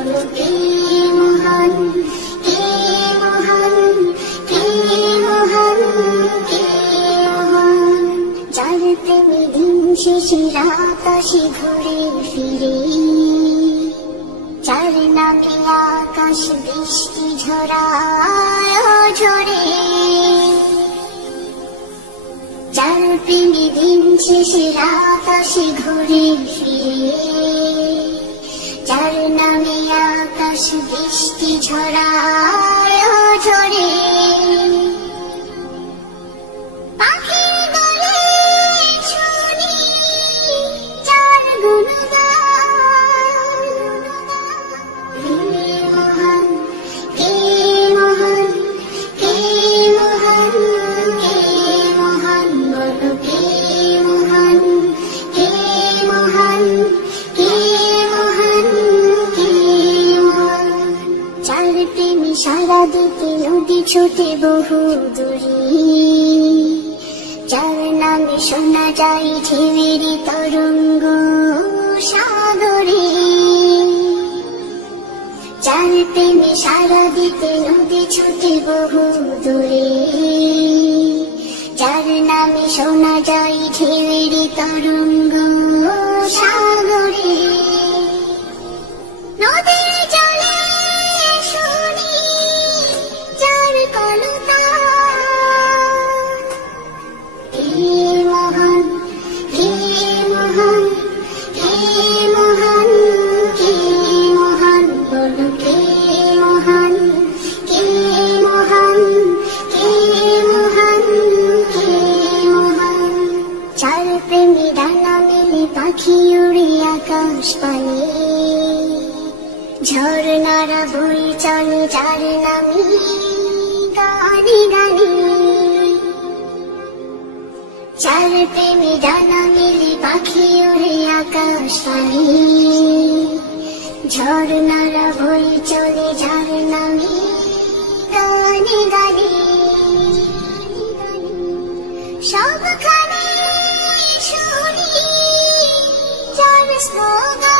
বলো কে মহান, কে মহান, কে মহান, কে মহান। যার প্রেমে দিন শেষে রাত আসে ঘুরে ফিরে, যার নামে আকাশ বৃষ্টি ঝরায় ঝরে, যার প্রেমে দিন শেষে রাত আসে ঘুরে ফিরে, যার নামে আকাশ বৃষ্টি ঝরায় ঝরে। পাখির দলে শুনি যার গুণগান, কে মহান, কে মহান, কে মহান, কে মহান, বলো কে মহান, কে মহান, কে মহান, কে মহান। যার প্রেমে সারা দিতে নদী ছোটে বহু দূরে, যার নামে শোনা যায় ঢেউয়ের তরঙ্গ সাগরে, যার প্রেমে সারা দিতে নদী ছোটে বহু দূরে, যার নামে শোনা যায় ঢেউয়ের তরঙ্গ সাগরে। নদীর জলে শুনি যার কলতান, কে মহান, কে মহান, কে মহান, কে মহান, বলো কে মহান, কে মহান, কে মহান, কে মহান। যার প্রেমে ডানা মেলে পাখি উড়ে আকাশ পানে, ঝর্ণারা বয়ে চলে যার নামে গানে গানে, যার প্রেমে ডানা মেলে পাখি উড়ে আকাশ পানে, ঝর্ণারা বয়ে চলে যার নামে গানে গানে। সবখানে শুনি যার স্লোগান,